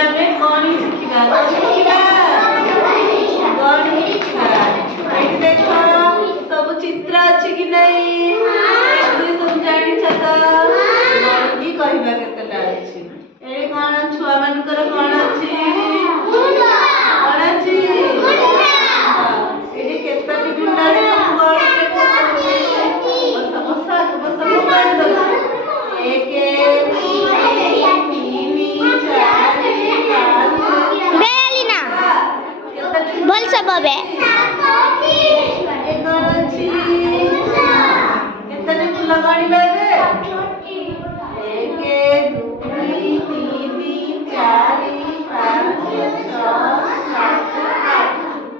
ଆମେ ଗଣି ଶିଖିବା ଗଣି ଶିଖିବା। ଏଠି ଦେଖ ସବୁ ଚିତ୍ର ଅଛି କି ନାହିଁ? ସବୁ ଜାଣିଛ ତ? ଗଣିକି କହିବା କେତେଟା ଅଛି। ଏଠି କଣ ଛୁଆ ମାନଙ୍କର କଣ ଅଛି? କଣ ଅଛି? ଏଠି କେତୋଟି ମୁଣ୍ଡ ଦେଖ ମୁଁ ଗଣି ଦଉଛି। 1 2 3 4 5 ବେଲିନା ଭଲ ସବବେ କେତେଟି ଫୁଲ ଗଣିବା ଏବେ? 1 2 3 4 5 6 7 8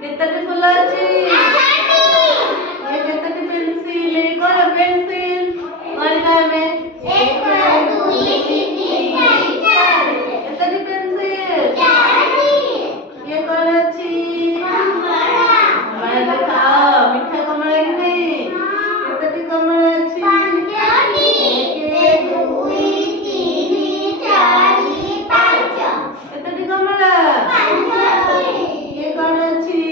କେତେଟି ଫୁଲ ଅଛି? କେତେଟି ପେନ୍ସିଲ? କଣ ପେନ୍ସିଲ ଗଣିବା ଆମେ? 1 2 3 4 କେତେଟି ପେନ୍ସିଲ? ଇଏ କଣ ଅଛି? କମଳା ଦେଖ ମିଠା କମଳା କି ନାହିଁ? କେତେଟି କମଳା ଅଛି? 1 2 3 4 5 କେତେଟି କମଳା? ଇଏ କଣ ଅଛି?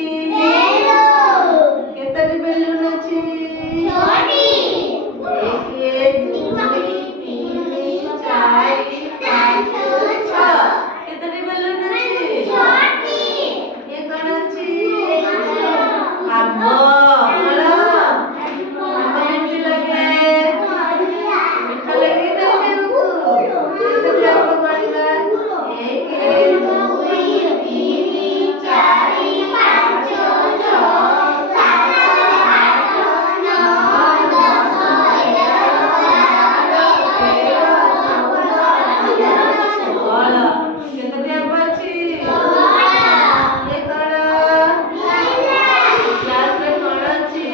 କେତେଟି ବେଲୁନ ଅଛି? 1 2 3 4 5 6 କେତେଟି ବେଲୁନ ଅଛି? ଇଏ କଣ ଅଛି? ଆମ୍ବ କଣ? ଆମ୍ବ କେମିତି ଲାଗେ? ମିଠା ଲାଗେ ନା ଖାଇବାକୁ? କେତେଟି ଆମ୍ବ ଗଣିବା? 1 2 3 4 5 6 7 8 9 10 11 କେତେଟି ଆମ୍ବ ଅଛି? ଇଏ କଣ? ଗ୍ଲାସରେ କଣ ଅଛି?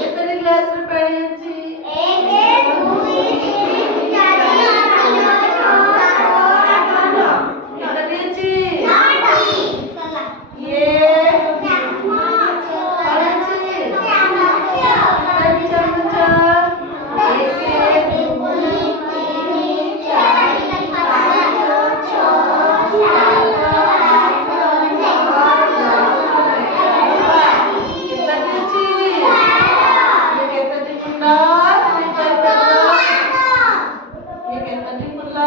କେତେଟି ଗ୍ଲାସରେ ପାଣି ଅଛି? 1 2 3 4 5 6 7 କେତେଟି ଅଛି? ଇଏ କଣ ଅଛି? କେତେଟି ଚାମଚ? 1 2 3 4 5 6 7 8 9 10 କେତେଟି ଅଛି? ଇଏ କେତେଟି ଫୁଲ? ଇଏ କେତେଟି ଫୁଲ?